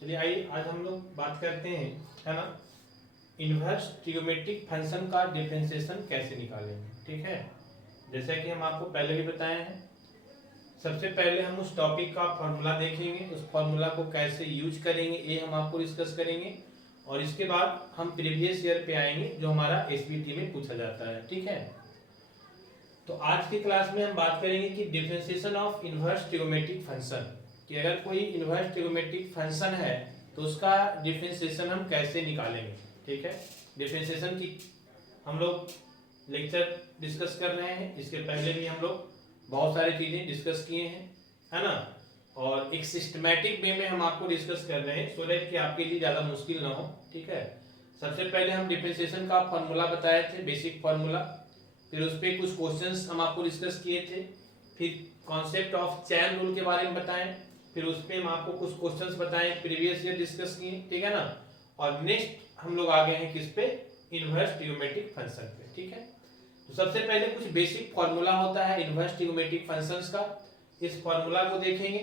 चलिए आइए आज हम लोग बात करते हैं, है ना, इन्वर्स ट्रिगोमेट्रिक फंक्शन का डिफरेंशिएशन कैसे निकालेंगे। ठीक है, जैसा कि हम आपको पहले भी बताए हैं, सबसे पहले हम उस टॉपिक का फॉर्मूला देखेंगे, उस फॉर्मूला को कैसे यूज करेंगे ये हम आपको डिस्कस करेंगे, और इसके बाद हम प्रीवियस ईयर पे आएंगे जो हमारा एसबीटी में पूछा जाता है। ठीक है, तो आज की क्लास में हम बात करेंगे कि differentiation of inverse trigonometric function, कि अगर कोई इन्वर्स ट्रिगोमेट्रिक फंक्शन है तो उसका डिफरेंशिएशन हम कैसे निकालेंगे। ठीक है, डिफरेंशिएशन की हम लोग लेक्चर डिस्कस कर रहे हैं, इसके पहले भी हम लोग बहुत सारी चीजें डिस्कस किए हैं, है ना, और एक सिस्टमैटिक वे में हम आपको डिस्कस कर रहे हैं सो दैट कि आपके लिए ज्यादा मुश्किल ना हो। ठीक है, सबसे पहले हम डिफरेंशिएशन का फॉर्मूला बताए थे, बेसिक फॉर्मूला, फिर उस पर कुछ क्वेश्चंस हम आपको डिस्कस किए थे, फिर कॉन्सेप्ट ऑफ चैन रूल के बारे में बताएं, फिर उस पर हम आपको कुछ क्वेश्चंस बताएं प्रीवियस ईयर डिस्कस किए। ठीक है ना, और नेक्स्ट हम लोग आ गए हैं किस पे, इन्वर्स ट्रिगोमेट्रिक फंक्शन पे। ठीक है, तो सबसे पहले कुछ बेसिक फॉर्मूला होता है इन्वर्स ट्रिगोमेट्रिक फंक्शंस का, इस फॉर्मूला को देखेंगे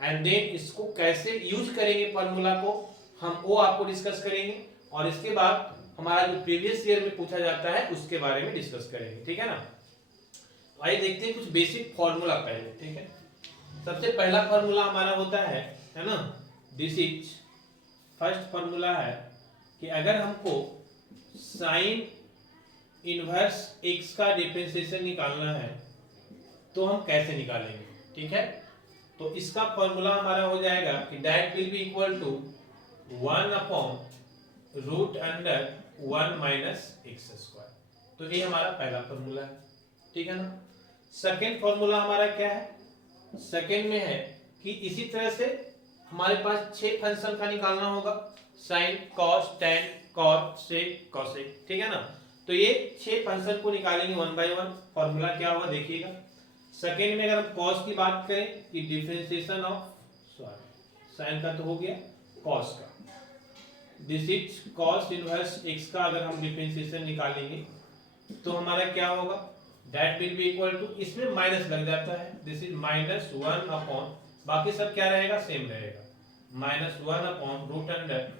एंड देन इसको कैसे यूज करेंगे फॉर्मूला को हम वो आपको डिस्कस करेंगे, और इसके बाद हमारा जो प्रीवियस ईयर में पूछा जाता है उसके बारे में डिस्कस करेंगे। ठीक है ना, तो आइए देखते हैं कुछ बेसिक फॉर्मूला पहले। ठीक है, सबसे पहला फॉर्मूला हमारा होता है ना, दिस इज फर्स्ट फॉर्मूला है कि अगर हमको साइन इनवर्स एक्स का डिफरेंशिएशन निकालना है तो हम कैसे निकालेंगे। ठीक है, तो इसका फॉर्मूला हमारा हो जाएगा कि that will be equal to 1 upon root under 1 minus x square. तो ये हमारा पहला फॉर्मूला है। ठीक है ना, सेकेंड फॉर्मूला हमारा क्या है, सेकेंड में है कि इसी तरह से हमारे पास 6 फंक्शन का निकालना होगा, sine cos tan cot sec cosec. ठीक है ना, तो ये 6 फंक्शन को निकालेंगे वन बाय वन। फॉर्मूला क्या होगा देखिएगा, सेकेंड में अगर हम कॉस की बात करें कि डिफरेंशिएशन ऑफ साइन का तो हो गया, कॉस का, this is cos inverse x का अगर हम डिफरेंशिएशन निकालेंगे तो हमारा क्या होगा, that will be equal to, इसमें माइनस लग जाता है, दिस इज माइनस 1 अपॉन, बाकी सब क्या रहेगा, सेम रहेगा, minus 1 upon root under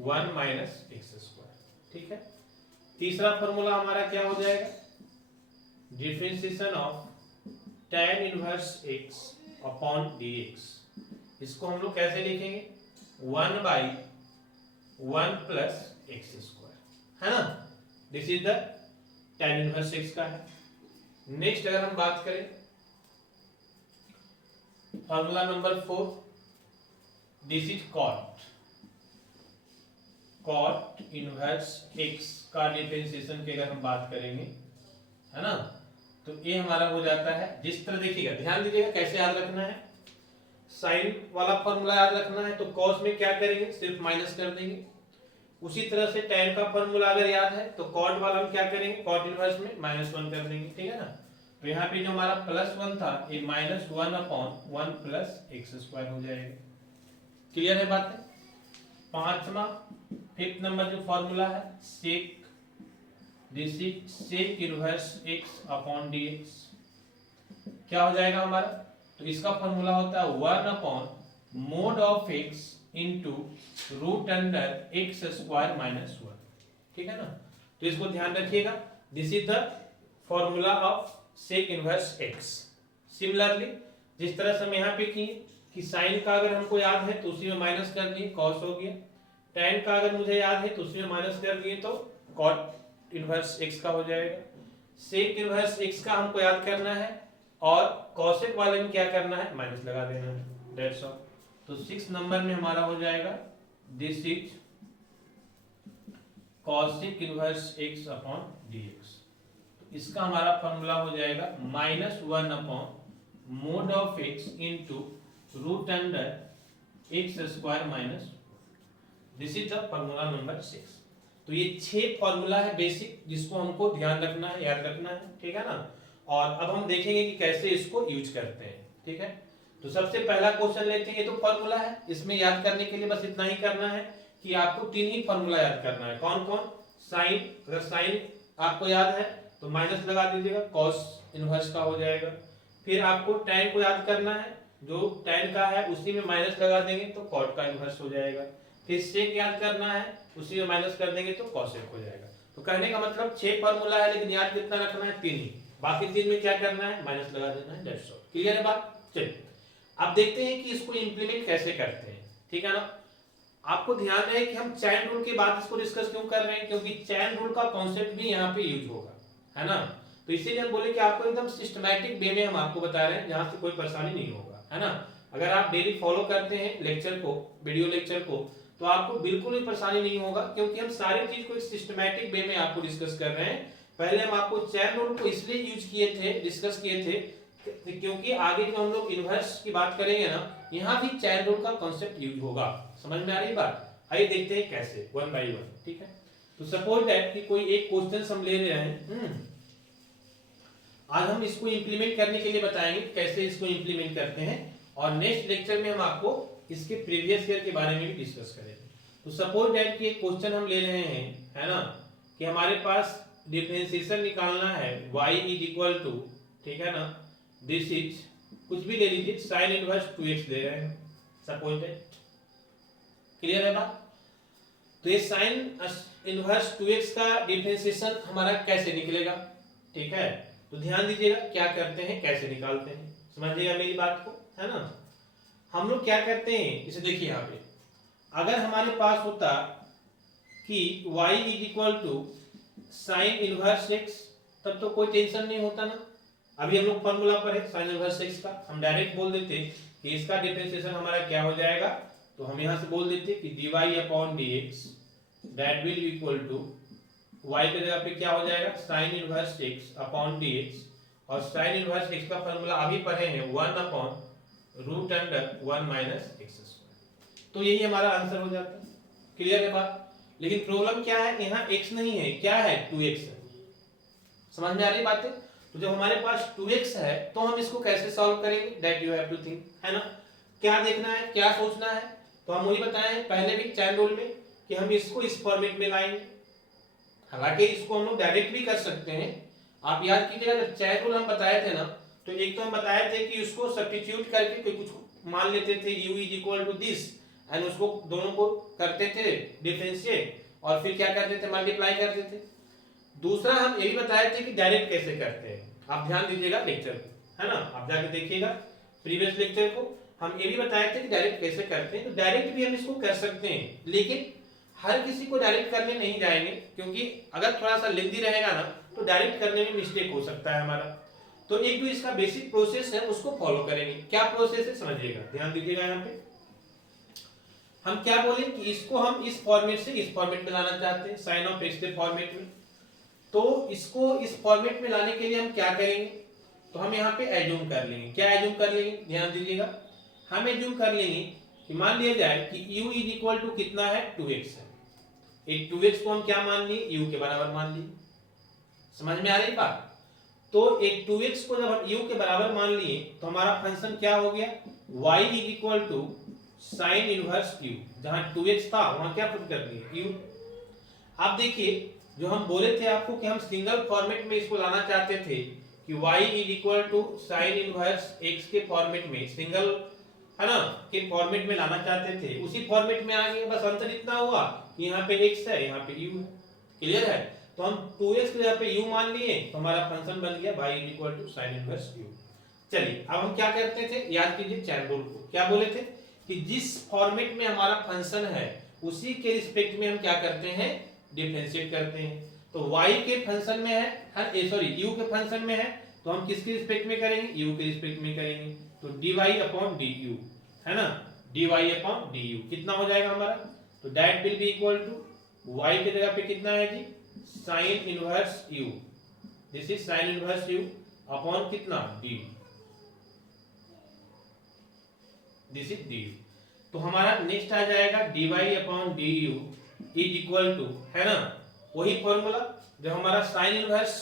1 minus x square. ठीक है, तीसरा फॉर्मूला हमारा क्या हो जाएगा, differentiation of tan inverse x upon dx। इसको हम लोग कैसे लिखेंगे, 1 बाई 1 प्लस एक्स स्क्वायर, है ना, this is the tan inverse x का है। नेक्स्ट अगर हम बात करें formula number 4, this is cot inverse x का डिफरेंशिएशन की अगर हम बात करेंगे, है ना, तो ये हमारा हो जाता है, जिस तरह देखिएगा, ध्यान दीजिएगा कैसे याद रखना है, साइन वाला फॉर्मूला याद रखना है तो cos में क्या करेंगे, सिर्फ माइनस कर देंगे। उसी तरह से tan का फॉर्मूला अगर याद है तो cot वाला हम क्या करेंगे, cot इनवर्स में -1 कर देंगे। ठीक है ना, तो यहाँ पे जो हमारा +1 था ये -1 अपॉन 1 प्लस एक्स स्क्वायर हो जाएगा। क्लियर है बात है। पांचवा फिफ्थ नंबर जो फॉर्मूला है, sec, this is sec inverse x upon dx, क्या हो जाएगा हमारा, तो इसका फॉर्मूला होता है 1 upon mod of x into root under x square minus 1। ठीक है ना, तो इसको ध्यान रखिएगा, this is the formula of sec inverse x। Similarly जिस तरह से हम यहाँ पे किए कि साइन का अगर हमको याद है तो उसी में माइनस कर दिए, कॉस हो गया, tan का अगर मुझे याद है तो उसी में माइनस कर दिए तो cot इनवर्स x का हो जाएगा। सेक इनवर्स x का हमको याद करना है और कॉसेक वाले में क्या करना है, माइनस लगा देना है, दैट्स ऑल। तो 6 नंबर में हमारा हो जाएगा this is cosec inverse x upon dx। तो इसका हमारा फॉर्मूला हो जाएगा -1 upon mod of x into root under x square minus, this is the formula number 6। तो ये 6 फॉर्मूला है बेसिक जिसको हमको ध्यान रखना है, याद रखना है। ठीक है ना, और अब हम देखेंगे कि कैसे इसको यूज करते हैं। ठीक है, तो सबसे पहला क्वेश्चन लेते हैं, ये तो फॉर्मूला है, इसमें याद करने के लिए बस इतना ही करना है कि आपको 3 ही फॉर्मूला याद करना है। कौन कौन, साइन, अगर साइन आपको याद है तो माइनस लगा दीजिएगा, कॉस इनवर्स का हो जाएगा। फिर आपको tan को याद करना है जो tan का है उसी में माइनस लगा देंगे तो cot का इनवर्स हो जाएगा। फिर sec याद करना है, उसी में माइनस कर देंगे तो cosec हो जाएगा। तो कहने का मतलब 6 फार्मूला है, लेकिन याद कितना रखना है, 3 ही। बाकी 3 में क्या करना है, माइनस लगा देना है, दैट्स ऑल। क्लियर है बात? चलिए अब देखते हैं कि इसको इंप्लीमेंट कैसे करते हैं, ठीक है ना। आपको ध्यान रहे कि हम चैन रूल के बाद इसको डिस्कस क्यों कर रहे हैं, क्योंकि चैन रूल का कॉन्सेप्ट भी यहाँ पे यूज होगा, है ना। तो इसीलिए हम बोले कि आपको एकदम सिस्टमैटिक वे में हम आपको बता रहे हैं, जहां से कोई परेशानी नहीं होगा, है ना। अगर आप डेली फॉलो करते हैं लेक्चर को, वीडियो लेक्चर को, तो आपको बिल्कुल भी परेशानी नहीं होगा, क्योंकि हम सारी चीज को एक सिस्टमैटिक वे में आपको डिस्कस कर रहे हैं। पहले हम आपको चैन रूल को इसलिए यूज किए थे, डिस्कस किए थे, क्योंकि आगे जो हम लोग इनवर्स की बात करेंगे ना, यहाँ भी चैन रूल का कॉन्सेप्ट यूज होगा। समझ में आ रही बात? आइए देखते हैं कैसे, वन बाय वन, ठीक है। तो सपोज दैट कि कोई एक क्वेश्चन हम ले रहे हैं, आज हम इसको इंप्लीमेंट करने के लिए बताएंगे कैसे इसको इंप्लीमेंट करते हैं, और नेक्स्ट लेक्चर में हम आपको इसके प्रीवियस ईयर के बारे में भी डिस्कस करेंगे। तो सपोज दैट कि एक क्वेश्चन हम ले रहे हैं, है ना, कि हमारे पास डिफरेंशिएशन निकालना है y इज इक्वल टू, ठीक है ना, दिस इज, कुछ भी ले लीजिए, साइन इनवर्स 2x दे रहे हैं सपोज दैट। क्लियर है बात? तो ये साइन इनवर्स 2x का डिफरेंशिएशन हमारा कैसे निकलेगा, ठीक है। तो ध्यान दीजिएगा क्या करते हैं, कैसे निकालते हैं, समझिएगा मेरी बात को, है ना। हम लोग क्या करते हैं, इसे देखिए यहाँ पे, अगर हमारे पास होता कि y is equal to sine inverse x, तब तो कोई टेंशन नहीं होता ना। अभी हम लोग फॉर्मूला पर है साइन इनवर्स x का, हम डायरेक्ट बोल देते कि इसका डिफरेंशिएशन हमारा क्या हो जाएगा। तो हम यहाँ से बोल देते कि dy upon dx that will equal to y के जगह पे क्या हो जाएगा, sine inverse x upon dx, और साइन इनवर्स x का फॉर्मूला अभी पढ़े हैं 1 upon root under 1 minus x square. तो यही हमारा आंसर हो जाता है। क्लियर है बात? लेकिन प्रॉब्लम क्या है, यहाँ x नहीं है, क्या है, 2x है। समझ में आ रही बात है? तो जब हमारे पास 2x है तो हम इसको कैसे सॉल्व करेंगे, that you have to think, है ना। क्या देखना है, क्या सोचना है, तो हम वही बताए पहले भी चैन रूल में कि हम इसको इस फॉर्मेट में लाएंगे। हालांकि इसको हम लोग डायरेक्ट भी कर सकते हैं। आप याद कीजिएगा जब चैन रूल हम बताए थे ना, तो एक तो हम बताए थे कि उसको सब्स्टिट्यूट करके कोई कुछ मान लेते थे u is equal to this, and उसको दोनों को करते थे डिफरेंशिएट, और फिर क्या करते थे, मल्टीप्लाई करते थे। दूसरा हम ये भी बताए थे कि डायरेक्ट कैसे करते हैं। आप ध्यान दीजिएगा लेक्चर को, है ना, आप जाके देखिएगा प्रीवियस लेक्चर को। हम ये भी बताए थे कि डायरेक्ट कैसे करते हैं। तो डायरेक्ट भी हम इसको कर सकते हैं, लेकिन हर किसी को डायरेक्ट करने नहीं जाएंगे, क्योंकि अगर थोड़ा सा लेंथी रहेगा ना तो डायरेक्ट करने में मिस्टेक हो सकता है हमारा। तो एक जो इसका बेसिक प्रोसेस है उसको फॉलो करेंगे। क्या प्रोसेस है समझिएगा, ध्यान दीजिएगा। यहाँ पे हम क्या बोले कि इसको हम इस फॉर्मेट से इस फॉर्मेट में लाना चाहते हैं, साइन ऑफ एक्स के फॉर्मेट में। तो इसको इस फॉर्मेट में लाने के लिए हम क्या करेंगे, तो हम यहाँ पे एज्यूम कर लेंगे। क्या एज्यूम कर लेंगे, ध्यान दीजिएगा। हम एज्यूम कर लेंगे कि मान लिया जाए कि u इज इक्वल टू कितना है, 2x है। एक 2x को हम क्या मान लिए, u के बराबर मान लिए। समझ में आ रही बात? तो एक 2x को जब हम u के बराबर मान लिए तो हमारा फंक्शन क्या हो गया, y is equal to sine inverse u। जहां 2x था वहां क्या पुट कर दिए, u। आप देखिए जो हम बोले थे आपको कि हम सिंगल फॉर्मेट में इसको लाना चाहते थे कि y is equal to sine inverse x के फॉर्मेट में, सिंगल, है ना, के फॉर्मेट में लाना चाहते थे, उसी फॉर्मेट में आ गए। बस अंतर इतना हुआ कि यहाँ पे x है, यहाँ पे u है। क्लियर है? तो हम 2x की जगह पे u मान लिए तो हमारा फंक्शन बन गया y is equal to sine inverse u। चलिए अब हम क्या करते थे, याद कीजिए चैन रूल को। क्या बोले थे कि जिस फॉर्मेट में हमारा फंक्शन है उसी के रिस्पेक्ट में हम क्या करते हैं, डिफरेंशिएट करते हैं। तो y के फंक्शन में है, सॉरी u के फंक्शन में है, तो हम किसके रिस्पेक्ट में करेंगे, u के रिस्पेक्ट में करेंगे। तो dy अपॉन du, है ना, dy अपॉन du कितना हो जाएगा हमारा, तो that will be equal to y की जगह पे कितना है जी, sine inverse u, this is sine inverse u upon कितना, d, दिस इज d। तो हमारा नेक्स्ट आ जाएगा dy upon du is equal to, है ना, वही फॉर्मूला। जब हमारा साइन इनवर्स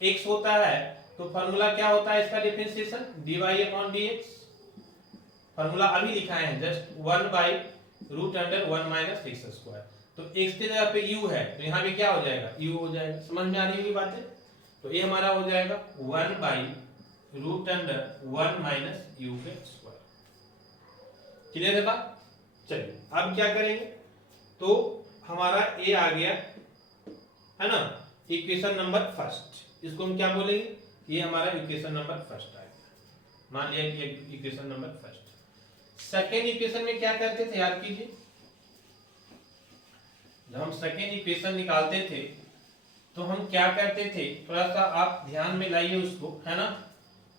x होता है तो फॉर्मूला क्या होता है इसका, differentiation dy upon dx। Formula अभी लिखा है just 1 by root under 1 minus x square. तो x की जगह पे u है तो यहाँ पे क्या हो जाएगा, u हो जाएगा। समझ में आ रही होगी बातें? तो ये हमारा हो जाएगा 1 by root under 1 minus u के स्क्वायर। क्लियर है बात? चलिए अब क्या करेंगे, तो हमारा ए आ गया है ना, इक्वेशन नंबर फर्स्ट, इसको हम क्या बोलेंगे, ये हमारा इक्वेशन नंबर फर्स्ट आ गया, मान लिया कि equation number first. Second equation में क्या करते थे याद कीजिए, जब हम सेकेंड इक्वेशन निकालते थे तो हम क्या करते थे, थोड़ा सा आप ध्यान में लाइए उसको, है ना,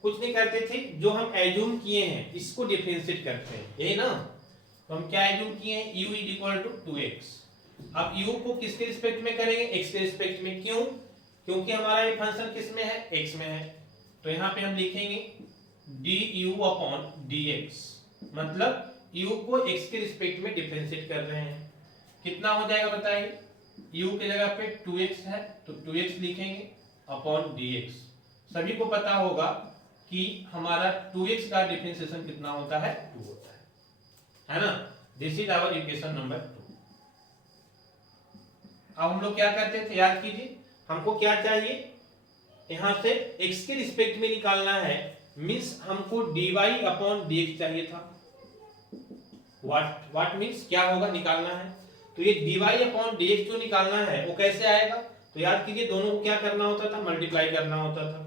कुछ नहीं करते थे, जो हम एज्यूम किए हैं इसको डिफरेंशिएट करते हैं, यही ना, तो हम क्या एज्यूम किए हैं, u is equal to 2x। अब u को किसके रिस्पेक्ट में करेंगे, x के रिस्पेक्ट में, क्यों, क्योंकि हमारा ये फंक्शन किस में है, x में है, तो यहाँ पे हम लिखेंगे du अपॉन dx, मतलब u को x के रिस्पेक्ट में डिफरेंशिएट कर रहे हैं, कितना हो जाएगा बताइए, u की जगह पे 2x है तो 2x लिखेंगे अपॉन dx। सभी को पता होगा कि हमारा 2x का डिफरेंशिएशन कितना होता है, 2 होता है ना, this is our equation number 2। अब हम लोग क्या करते थे याद कीजिए, हमको क्या चाहिए, यहां से x के रिस्पेक्ट में निकालना है, मींस हमको dy अपॉन dx चाहिए था, व्हाट मींस क्या होगा, निकालना है, तो ये dy अपॉन dx जो निकालना है वो कैसे आएगा, तो याद कीजिए दोनों को क्या करना होता था, मल्टीप्लाई करना होता था,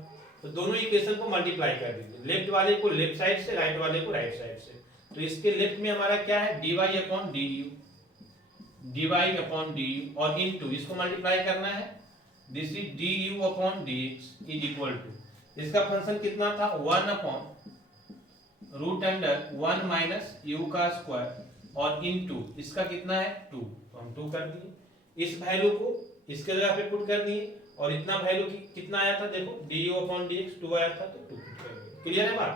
तो दोनों इक्वेशन को मल्टीप्लाई कर दीजिए, लेफ्ट वाले को लेफ्ट साइड से, राइट वाले को राइट साइड से, तो इसके लेफ्ट में हमारा क्या है, dy अपॉन du, और इनटू इसको मल्टीप्लाई करना है, this is du upon dx is equal to, इसका फंक्शन कितना था, 1 upon root under 1 minus u का स्क्वायर, और इनटू इसका कितना है 2, तो हम 2 कर दिए, इस वैल्यू को इसके जगह पे पुट कर दिए, और इतना वैल्यू कितना आया था, देखो du अपॉन dx 2 आया था, तो 2 पुट कर दिए, क्लियर है बात?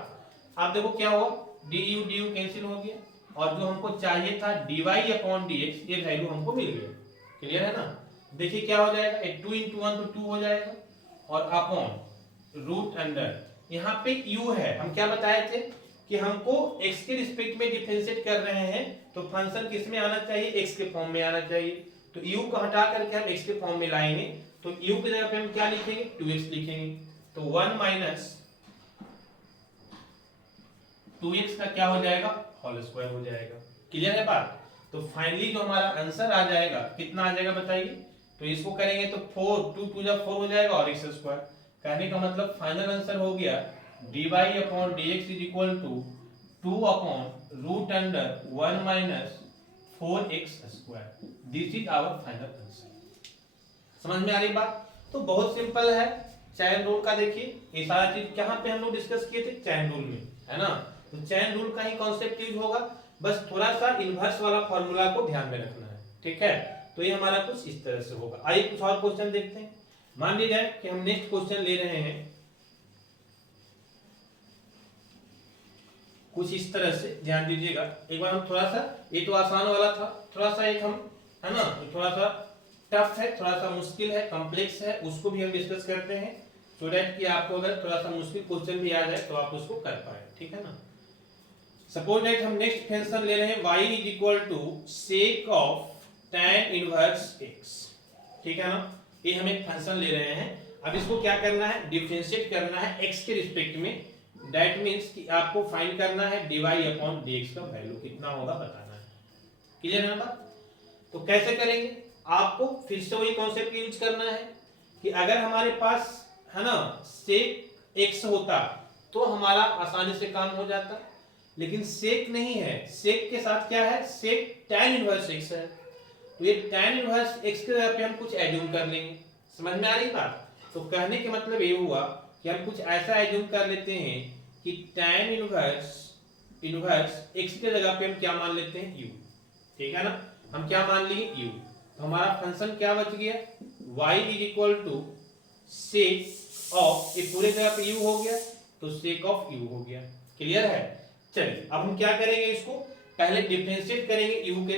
आप देखो क्या हुआ, du कैंसिल हो गया, और जो हमको चाहिए था dy अपॉन dx, ये वैल्यू हमको मिल गया, क्लियर है ना, देखिए क्या हो जाएगा, 2 into 1 तो 2 हो जाएगा, और अपॉन रूट अंडर, यहाँ पे u है, हम क्या बताए थे कि हमको x के रिस्पेक्ट में डिफरेंशिएट कर रहे हैं, तो फंक्शन किस में आना चाहिए, x के फॉर्म में आना चाहिए, तो u को हटा करके हम x के फॉर्म में लाएंगे, तो u की जगह पे हम क्या लिखेंगे, 2x लिखेंगे, तो 1 माइनस 2x का क्या हो जाएगा, होल स्क्वायर हो जाएगा, क्लियर है बात? तो फाइनली जो हमारा आंसर आ जाएगा कितना आ जाएगा बताइए, तो इसको करेंगे तो 4 2 2 जब 4 हो जाएगा और x स्क्वायर, कहने का मतलब फाइनल आंसर हो गया dy upon dx is equal to 2 upon root under 1 minus 4x square, this is our final answer. समझ में आ रही बात? तो बहुत सिंपल है, चैन रूल का देखिए, ये सारा चीज कहां पे हम लोग डिस्कस किए थे, चैन रूल में, है ना, तो चैन रूल का ही कॉन्सेप्ट यूज होगा, बस थोड़ा सा इनवर्स वाला फार्मूला को ध्यान में रखना है, ठीक है, तो ये हमारा कुछ इस तरह से होगा। आइए कुछ और क्वेश्चन देखते हैं, मान लीजिए कि हम नेक्स्ट क्वेश्चन ले रहे हैं कुछ इस तरह से, ध्यान दीजिएगा एक बार, हम थोड़ा सा, ये तो आसान वाला था, थोड़ा सा एक हम, है ना, थोड़ा सा टफ है, थोड़ा सा मुश्किल है, कॉम्प्लेक्स है, उसको भी हम डिस्कस करते हैं, सो दैट कि आपको अगर थोड़ा सा मुश्किल क्वेश्चन भी आ जाए तो आप उसको कर पाए, ठीक है ना। सपोज दैट हम नेक्स्ट फंक्शन ले रहे हैं y is equal to sec of tan inverse x, ठीक है ना, ये हम एक फंक्शन ले रहे हैं, अब इसको क्या करना है, डिफरेंशिएट करना है x के रिस्पेक्ट में, दैट मींस कि आपको फाइंड करना है dy अपॉन dx का वैल्यू कितना होगा बताना है, क्लियर है ना बात? तो कैसे करेंगे, आपको फिर से वही कॉन्सेप्ट यूज करना है कि अगर हमारे पास, है ना, सेक x होता तो हमारा आसानी से काम हो जाता, लेकिन सेक नहीं है, सेक के साथ क्या है, सेक tan इनवर्स x है, तो ये tan इनवर्स x के जगह पे हम कुछ एज्यूम कर लेंगे, समझ में आ रही बात? तो कहने के मतलब ये हुआ कि हम कुछ ऐसा एज्यूम कर लेते हैं कि tan इनवर्स x के जगह पे हम क्या मान लेते हैं, u, ठीक है ना, हम क्या मान लिए, u, तो हमारा फंक्शन क्या बच गया, y is equal to sec of, ये पूरे जगह पे u हो गया, तो सेक ऑफ u हो गया, क्लियर है? चलिए अब हम क्या करेंगे, इसको पहले डिफरेंशिएट करेंगे u के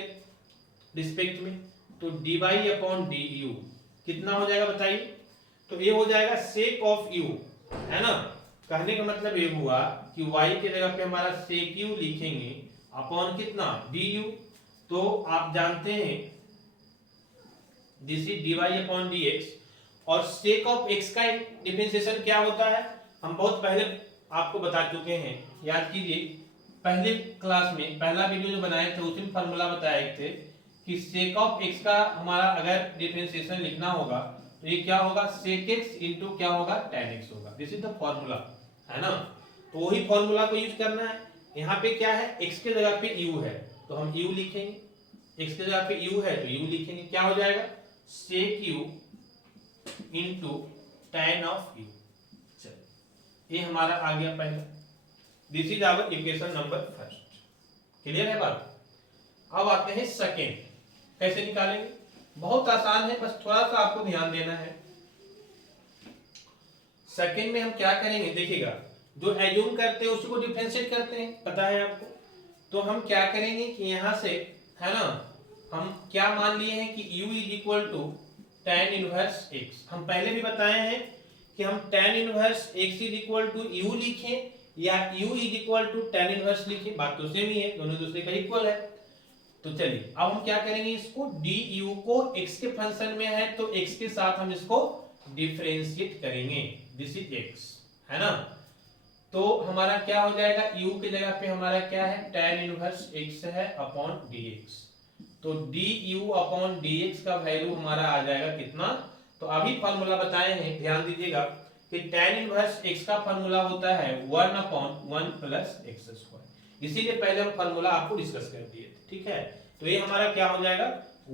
रिस्पेक्ट में, तो dy अपॉन du कितना हो जाएगा बताइए, तो ये हो जाएगा सेक ऑफ u, है ना, कहने का मतलब ये हुआ कि y के जगह पे हमारा सेक u लिखेंगे अपॉन कितना, du, तो आप जानते हैं this is dy upon dx, और सेक ऑफ x का डिफरेंशिएशन क्या होता है, हम बहुत पहले आपको बता चुके हैं, याद कीजिए पहले क्लास में पहला वीडियो जो बनाए थे उसमें फॉर्मूला बताए थे कि sec ऑफ x का हमारा अगर डिफरेंशिएशन लिखना होगा तो ये क्या होगा, sec x इनटू क्या होगा, tan x होगा। दिस इज द फॉर्मूला, है ना। तो वही फॉर्मूला को यूज करना है। यहाँ पे क्या है, x के जगह पे u है तो हम u लिखेंगे, x के जगह पे u है तो u लिखेंगे। क्या हो जाएगा, sec u into tan of u। चलिए ये हमारा आ गया पहला। This is our equation number first. Clear है बात। अब आते हैं सेकेंड, कैसे निकालेंगे। बहुत आसान है, बस थोड़ा सा आपको ध्यान देना है। सेकेंड में हम क्या करेंगे, देखिएगा, जो एज्यूम करते हैं उसको डिफरेंशिएट करते हैं, पता है आपको। तो हम क्या करेंगे कि यहां से, है ना, हम क्या मान लिए हैं कि u is equal to tan inverse x। हम पहले भी बताए हैं कि हम tan inverse x is equal to u लिखें या u is equal to tan inverse लिखें, बात तो सेम ही है, दोनों दूसरे का इक्वल है। तो चलिए अब हम क्या करेंगे, इसको du को x के फंक्शन में है तो x के साथ हम इसको डिफरेंशिएट करेंगे। दिस इज x, है ना। तो हमारा क्या हो जाएगा, u की जगह पे हमारा क्या है, tan इनवर्स x है अपॉन dx। तो du अपॉन dx का वैल्यू हमारा आ जाएगा कितना। तो अभी फॉर्मूला बताए हैं, ध्यान दीजिएगा कि tan इनवर्स x का फॉर्मूला होता है 1 अपॉन 1 प्लस एक्स स्क्वायर। इसीलिए पहले हम फॉर्मूला आपको डिस्कस कर दिए थे, ठीक है। तो ये हमारा क्या हो जाएगा,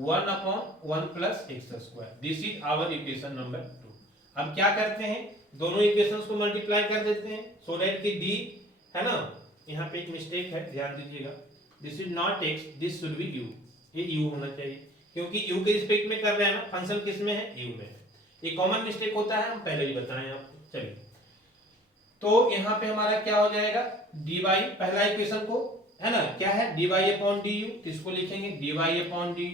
1 upon 1 plus x square. This is our equation number 2। अब क्या करते हैं, दोनों इक्वेशंस को मल्टीप्लाई कर देते हैं सो दैट कि d, है ना, यहाँ पे एक मिस्टेक है, ध्यान दीजिएगा। This is not x, this should be u। ये u होना चाहिए क्योंकि u के रिस्पेक्ट में कर रहे हैं ना, फंक्शन किस में है, u में है। ये कॉमन मिस्टेक होता है, हम पहले ही बताएं आपको। चलिए तो यहाँ पे हमारा क्या हो जाएगा, dy, पहला इक्वेशन को, है ना, क्या है, dy अपॉन du, इसको लिखेंगे dy अपॉन du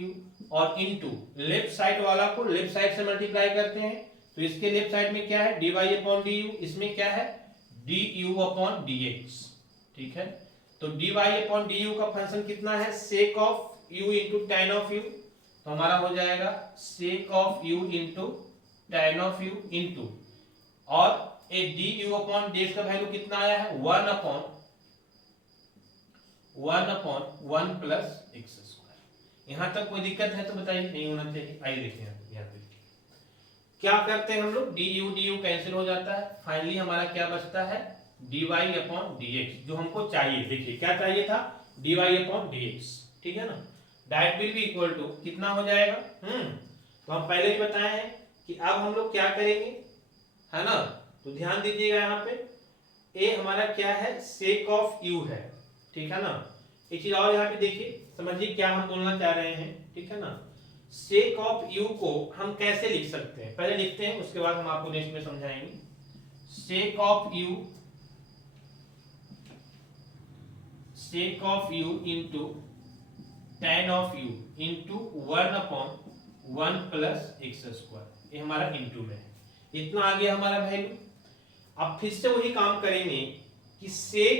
और इनटू लेफ्ट साइड वाला को लेफ्ट साइड से मल्टीप्लाई करते हैं। तो इसके लेफ्ट साइड में क्या है, dy अपॉन du, इसमें क्या है, du अपॉन dx, ठीक है। तो dy अपॉन du का फंक्शन कितना है, sec of u into tan of u। तो हमारा हो जाएगा sec of u into tan of u into, और ए du अपॉन dx का वैल्यू कितना आया है, 1 अपॉन 1 प्लस एक्स स्क्वायर। यहां तक कोई दिक्कत है तो बताइए, नहीं होना चाहिए। आइए देखिए यहाँ पे क्या करते हैं हम लोग, du कैंसिल हो जाता है, फाइनली हमारा क्या बचता है, dy अपॉन dx, जो हमको चाहिए। देखिए क्या चाहिए था, dy अपॉन dx, ठीक है ना। That will be equal to कितना हो जाएगा, तो हम पहले ही बताए हैं कि अब हम लोग क्या करेंगे, है ना। तो ध्यान दीजिएगा, यहाँ पे a हमारा क्या है, sec ऑफ u है, ठीक है ना। एक चीज और यहाँ पे देखिए, समझिए क्या हम बोलना चाह रहे हैं, ठीक है ना। sec ऑफ u को हम कैसे लिख सकते हैं, पहले लिखते हैं, उसके बाद हम आपको नेक्स्ट में समझाएंगे। sec of u into tan of u into 1 upon 1 plus x square, ये हमारा इनटू में है। इतना आ गया हमारा वैल्यू। अब फिर से वही काम करेंगे कि sec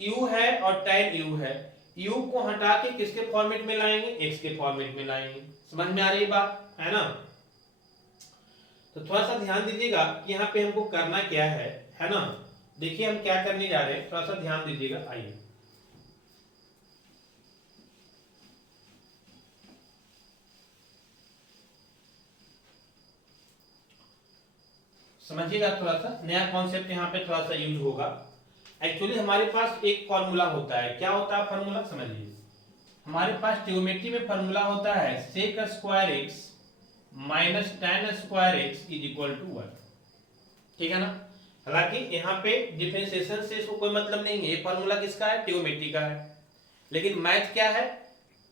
u है और tan u है, u को हटा के किसके फॉर्मेट में लाएंगे, x के फॉर्मेट में लाएंगे। समझ में आ रही बात, है ना। तो थोड़ा सा ध्यान दीजिएगा कि यहाँ पे हमको करना क्या है ना। देखिए हम क्या करने जा रहे हैं, थोड़ा सा ध्यान दीजिएगा। आइए समझिएगा, थोड़ा सा नया कॉन्सेप्ट यहाँ पे थोड़ा सा यूज होगा। एक्चुअली हमारे पास एक फॉर्मूला होता है, क्या होता है फॉर्मूला, समझिए। हमारे पास ट्रिग्नोमेट्री में फॉर्मूला होता है sec square x minus tan square x is equal to 1, ठीक है ना। हालांकि यहाँ पे डिफरेंशिएशन से इसको कोई मतलब नहीं है, ये फॉर्मूला किसका है, ट्रिग्नोमेट्री का है। लेकिन मैथ क्या है,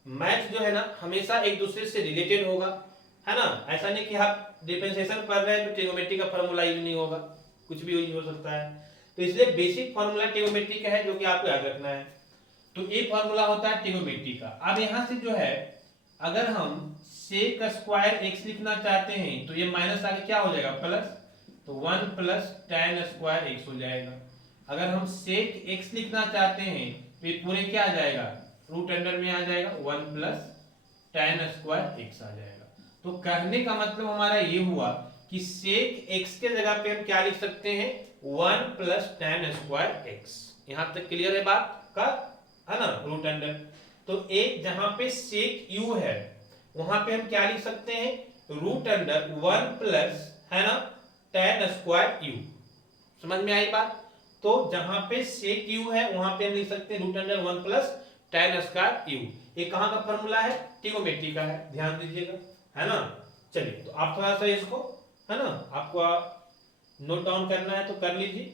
मैथ जो है ना हमेशा एक दूसरे से रिलेटेड होगा, है ना। ऐसा नहीं कि आप डिफरेंशिएशन पढ़ रहे हैं तो ट्रिग्नोमेट्री का फॉर्मूला यूज नहीं होगा, कुछ भी यूज हो सकता है। तो इसलिए बेसिक फॉर्मूला ट्रिग्नोमेट्री का है, जो कि आपको याद रखना है। तो ये फॉर्मूला होता है ट्रिग्नोमेट्री का। अब यहां से जो है, अगर हम sec स्क्वायर x लिखना चाहते हैं तो ये माइनस आगे क्या हो जाएगा, प्लस, तो 1 प्लस tan स्क्वायर x हो जाएगा। अगर हम sec x लिखना चाहते हैं तो ये पूरे क्या आ जाएगा, रूट अंडर में आ जाएगा, 1 प्लस tan स्क्वायर x आ जाएगा। तो कहने का मतलब हमारा ये हुआ कि sec x के जगह पे हम क्या लिख सकते हैं, 1 प्लस tan स्क्वायर x, यहाँ तक क्लियर है बात का, है ना, रूट अंडर। तो एक जहां पे सेक यू है वहां पे हम क्या लिख सकते हैं, रूट अंडर 1 प्लस, है ना, tan स्क्वायर यू। समझ में आई बात। तो जहां पे सेक यू है वहां पे हम लिख सकते हैं root under 1 plus tan square u. ये कहां का फॉर्मूला है, ट्रिगोनोमेट्री का है, ध्यान दीजिएगा, है ना। चलिए तो आप थोड़ा सा इसको, है ना, आपको नोट डाउन करना है तो कर लीजिए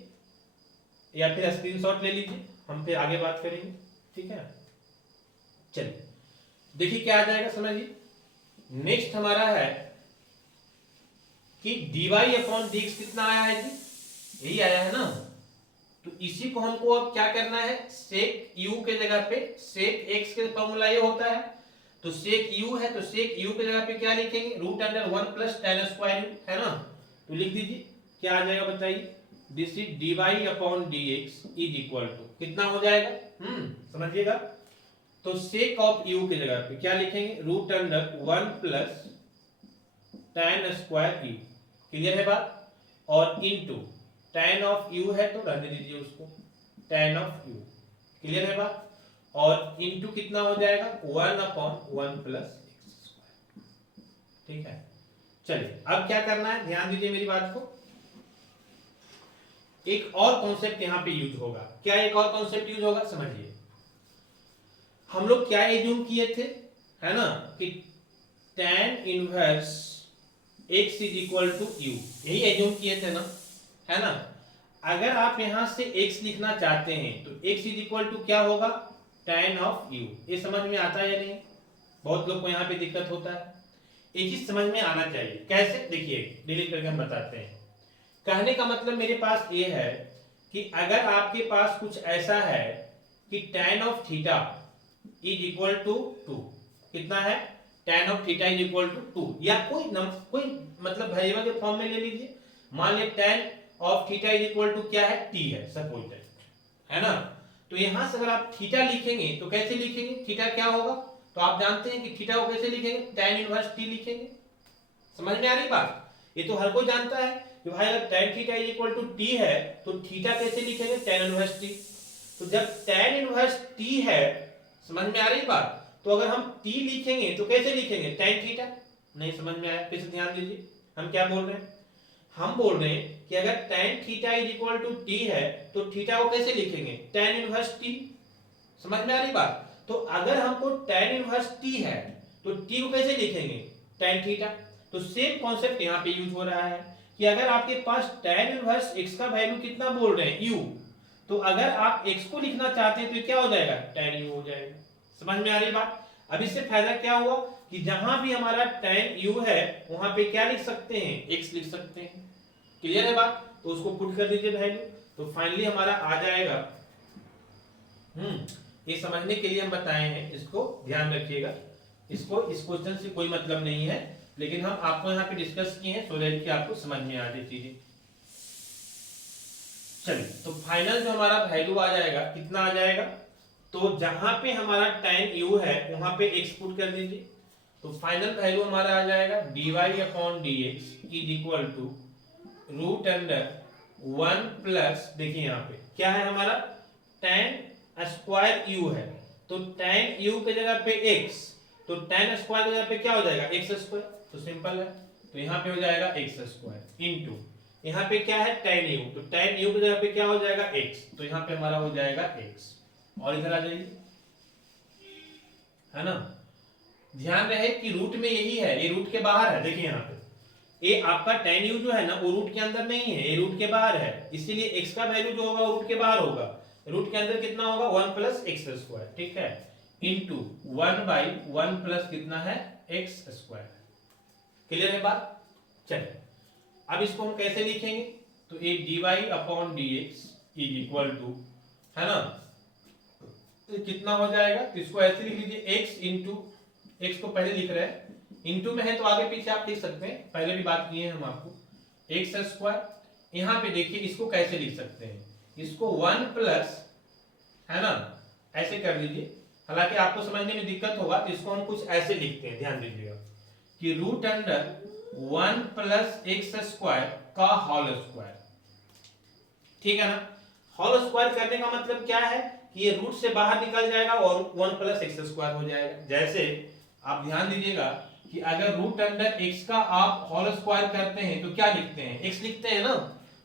या फिर स्क्रीनशॉट ले लीजिए, हम फिर आगे बात करेंगे, ठीक है। चलिए देखिए क्या आ जाएगा, समझिए। नेक्स्ट हमारा है कि dy अपॉन dx कितना आया है जी, यही आया है ना। तो इसी को हमको अब क्या करना है, सेक u के जगह पे सेक x के फॉर्मूला ये होता है, तो सेक u है तो सेक u के जगह पे क्या लिखेंगे, root under 1 plus tan square u, है ना। तो लिख दीजिए क्या आ जाएगा बताइए, this is dy upon dx is equal to कितना हो जाएगा, समझिएगा। तो सेक ऑफ u के जगह पे क्या लिखेंगे, root under 1 plus tan square u, clear है बात। और इनटू tan ऑफ u है तो रहने दीजिए उसको, tan ऑफ u, क्लियर है बात। और इनटू कितना हो जाएगा, 1 अपॉन 1 प्लस एक्स स्क्वायर, ठीक है। चलिए अब क्या करना है, ध्यान दीजिए मेरी बात को। एक और कॉन्सेप्ट यहां पे यूज होगा, क्या एक और कॉन्सेप्ट यूज होगा, समझिए। हम लोग क्या एज्यूम किए थे, है ना, कि tan inverse x is equal to u, यही एज्यूम किए थे ना, है ना। अगर आप यहां से x लिखना चाहते हैं तो x इज इक्वल टू क्या होगा, tan ऑफ u। ये समझ में आता है या नहीं, बहुत लोग को यहाँ पे दिक्कत होता है। एक चीज समझ में आना चाहिए, कैसे, देखिए डिलीट करके हम बताते हैं। कहने का मतलब मेरे पास ये है कि अगर आपके पास कुछ ऐसा है कि tan of theta is equal to 2, कितना है, tan of theta is equal to 2, या कोई मतलब वेरिएबल के फॉर्म में ले लीजिए। मान लिया tan of theta is equal to क्या है, t है, सपोज दैट, है ना। तो यहां से अगर आप थीटा लिखेंगे तो कैसे लिखेंगे, थीटा क्या होगा, तो आप जानते हैं कि थीटा को कैसे लिखेंगे, tan इनवर्स t लिखेंगे। समझ में आ रही बात, ये तो हर कोई जानता है कि भाई अगर tan theta is equal to t है तो थीटा कैसे लिखेंगे, tan इनवर्स t। तो जब tan इनवर्स t है, समझ में आ रही बात, तो अगर हम t लिखेंगे तो कैसे लिखेंगे, tan थीटा। नहीं समझ में आया, फिर से ध्यान दीजिए, हम क्या बोल रहे हैं, हम बोल रहे हैं कि अगर tan theta is equal to t है तो थीटा को कैसे लिखेंगे, tan इनवर्स t। समझ में आ रही बात। तो अगर हमको tan इनवर्स t है तो t को कैसे लिखेंगे, tan थीटा। तो सेम कॉन्सेप्ट यहाँ पे यूज हो रहा है कि अगर आपके पास tan इनवर्स x का वैल्यू कितना बोल रहे हैं, u, तो अगर आप x को लिखना चाहते हैं तो क्या हो जाएगा, tan u हो जाएगा। समझ में आ रही बात। अब इससे फायदा क्या हुआ कि जहां भी हमारा tan u है वहां पे क्या लिख सकते हैं, x लिख सकते हैं, क्लियर है बात। तो उसको पुट कर दीजिए वैल्यू, तो फाइनली हमारा आ जाएगा, ये समझने के लिए हम बताए हैं, इसको ध्यान रखिएगा। इसको इस क्वेश्चन से कोई मतलब नहीं है, लेकिन हम आपको यहाँ पे डिस्कस किए हैं सो दैट कि आपको समझ में आ जाए चीजें। चलिए तो फाइनल जो हमारा वैल्यू आ जाएगा कितना आ जाएगा, तो जहां पे हमारा tan u है वहां पे x पुट कर दीजिए, तो फाइनल वैल्यू हमारा आ जाएगा dy upon dx is equal to root under 1 plus, देखिए यहाँ पे क्या है हमारा tan स्क्वायर u है, तो tan u के जगह पे x, तो tan स्क्वायर की जगह पे क्या हो जाएगा, x स्क्वायर, तो सिंपल है। तो यहाँ पे हो जाएगा x स्क्वायर इनटू यहाँ पे क्या है tan u, तो tan u की जगह पे क्या हो जाएगा x, तो यहाँ पे हमारा हो जाएगा x। और इधर आ जाइए, है ना। ध्यान रहे कि रूट में यही है, ये रूट के बाहर है, देखिए यहाँ पे ये आपका tan u जो है ना वो रूट के अंदर नहीं है, ये रूट के बाहर है, इसीलिए x का वैल्यू जो होगा रूट के बाहर होगा, रूट के अंदर कितना होगा 1 प्लस एक्स स्क्वायर, ठीक है, इंटू 1/1 प्लस कितना है एक्स स्क्वायर। क्लियर है बात। चलिए अब इसको हम कैसे लिखेंगे, तो ये dy upon dx is equal to, है ना, कितना हो जाएगा, तो इसको ऐसे लिख लीजिए x इंटू, x को पहले लिख रहे हैं, इंटू में है तो आगे पीछे आप लिख सकते हैं, पहले भी बात किए हैं हम आपको, एक्स स्क्वायर। यहाँ पे देखिए इसको कैसे लिख सकते हैं, इसको 1 प्लस, है ना, ऐसे कर लीजिए, हालांकि आपको समझने में दिक्कत होगा तो इसको हम कुछ ऐसे लिखते हैं, ध्यान दीजिएगा कि root under 1 plus x square का होल स्क्वायर, ठीक है ना। होल स्क्वायर करने का मतलब क्या है कि ये रूट से बाहर निकल जाएगा और 1 प्लस एक्स स्क्वायर हो जाएगा। जैसे आप ध्यान दीजिएगा कि अगर रूट अंडर एक्स का आप होल स्क्वायर करते हैं तो क्या लिखते हैं, एक्स लिखते हैं ना,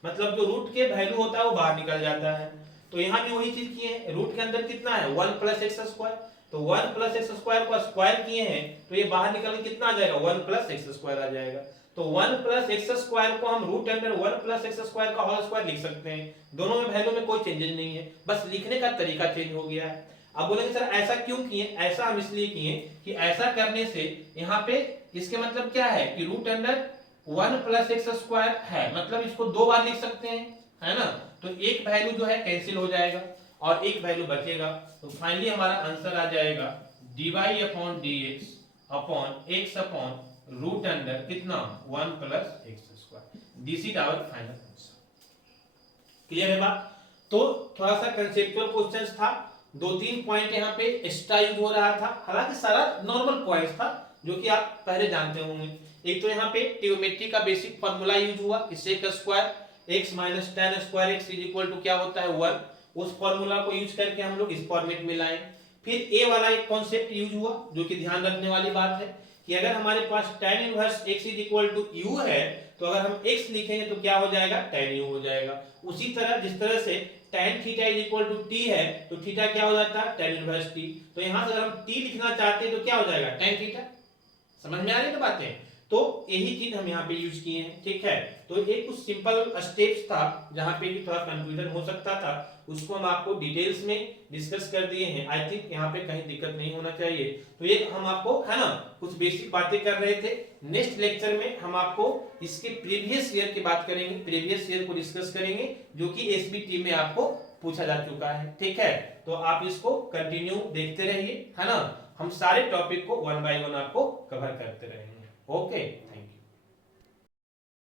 मतलब जो रूट के वैल्यू होता है वो बाहर निकल जाता है। तो यहाँ भी वही चीज किए हैं, रूट के अंदर कितना है 1 प्लस एक्स स्क्वायर, तो 1 प्लस एक्स स्क्वायर को स्क्वायर किए हैं तो ये बाहर निकल के कितना आ जाएगा 1 प्लस एक्स स्क्वायर आ जाएगा। तो 1 प्लस एक्स स्क्वायर को हम root under 1 plus x square का होल स्क्वायर लिख सकते हैं। दोनों में वैल्यू में कोई चेंजेस नहीं है, बस लिखने का तरीका चेंज हो गया है। अब बोलेंगे सर ऐसा क्यों किए, ऐसा हम इसलिए किए कि ऐसा करने से यहाँ पे इसके मतलब क्या है कि root under 1 plus x square है, मतलब इसको दो बार लिख सकते हैं, है ना। तो एक वैल्यू जो है कैंसिल हो जाएगा और एक वैल्यू बचेगा। तो फाइनली हमारा आंसर आ जाएगा dy upon dx upon x upon root under कितना 1 plus x square. This is our final answer. Clear है बात। तो थोड़ा सा कंसेप्चुअल क्वेश्चंस था, 2-3 पॉइंट यहाँ पे एक्स्ट्रा यूज हो रहा था, हालांकि सारा नॉर्मल पॉइंट्स था जो कि आप पहले जानते होंगे। एक तो यहाँ पे ट्रिग्नोमेट्री का बेसिक फार्मूला यूज हुआ कि sec square x minus tan square x is equal to क्या होता है 1, उस फार्मूला को यूज करके हम लोग इस फॉर्मेट में लाए। फिर ए वाला एक कॉन्सेप्ट यूज हुआ जो कि ध्यान रखने वाली बात है कि अगर हमारे पास tan inverse x is equal to u है तो अगर हम x लिखेंगे तो क्या हो जाएगा tan u हो जाएगा। उसी तरह जिस तरह से tan theta is equal to t है तो थीटा क्या हो जाता है tan इनवर्स t। तो यहां से अगर हम t लिखना चाहते हैं तो क्या हो जाएगा tan थीटा। समझ में आ रही है बातें। तो यही चीज हम यहाँ पे यूज किए हैं, ठीक है। तो एक कुछ सिंपल स्टेप्स था जहाँ पे कि थोड़ा कंफ्यूजन हो सकता था, उसको हम आपको डिटेल्स में डिस्कस कर दिए हैं। आई थिंक यहाँ पे कहीं दिक्कत नहीं होना चाहिए। तो ये हम आपको है ना कुछ बेसिक बातें कर रहे थे। नेक्स्ट लेक्चर में हम आपको इसके प्रीवियस ईयर की बात करेंगे, प्रीवियस ईयर को डिस्कस करेंगे जो कि एसबीटी में आपको पूछा जा चुका है, ठीक है। तो आप इसको कंटिन्यू देखते रहिए, है ना। हम सारे टॉपिक को 1 बाय 1 आपको कवर करते रहेंगे। ओके।